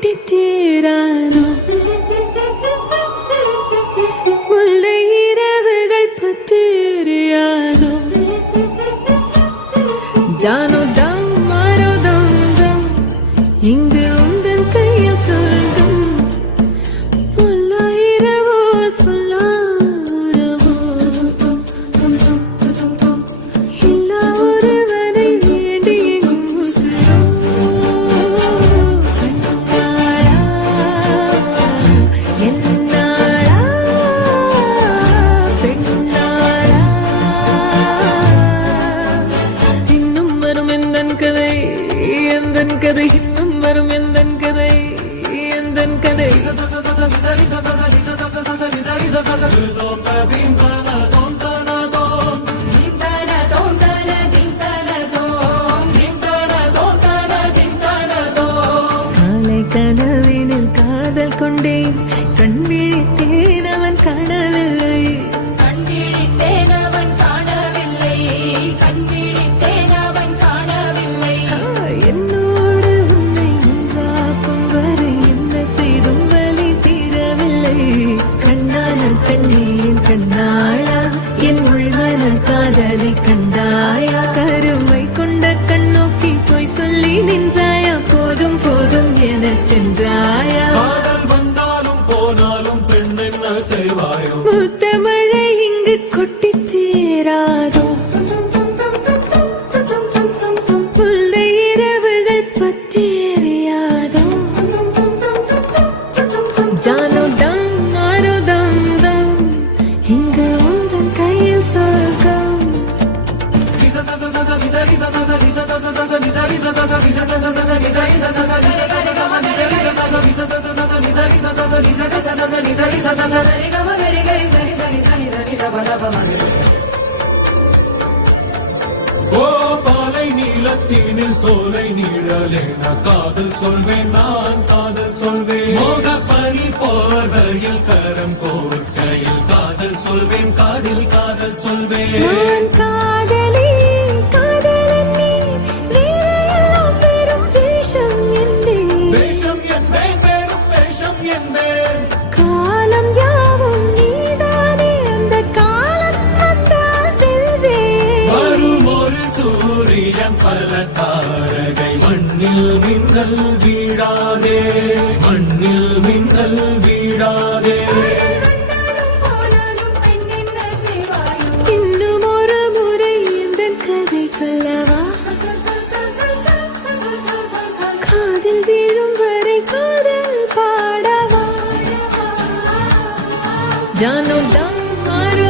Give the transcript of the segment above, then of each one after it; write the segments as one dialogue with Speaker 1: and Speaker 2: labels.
Speaker 1: கொட்டி தீராதோ கனவினில் காதல் கொண்டேன். கண் விழித்தேன் சென்றாயா
Speaker 2: வந்தாலும் போனாலும் பெண் என்ன செய்வாயோ
Speaker 1: மூத்த மழை இங்கு கொட்டி தீராதோ முல்லை இரவுகள் பத்தேறியாதோ ஜானோ தம் மாரோ தம் தம் இங்கு உந்தன் கையில் சொர்க்கம்
Speaker 3: சரி
Speaker 2: கோபாலை நீளத்தீனில் சோலை நீழலேன காதல் சொல்வேன் நான் காதல் சொல்வேன். மோக பனி போர்வையில் கரம் கோட்டையில் காதல் சொல்வேன் காதில் காதல் சொல்வேன்.
Speaker 1: காதலி
Speaker 2: மண்ணில் மின்னல் வீழாதே. மண்ணில் மின்னல் வீழாதே.
Speaker 1: காதில் வீழும் வரை காதல் பாடவா? ஜானோ தம் மாரோ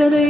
Speaker 1: करे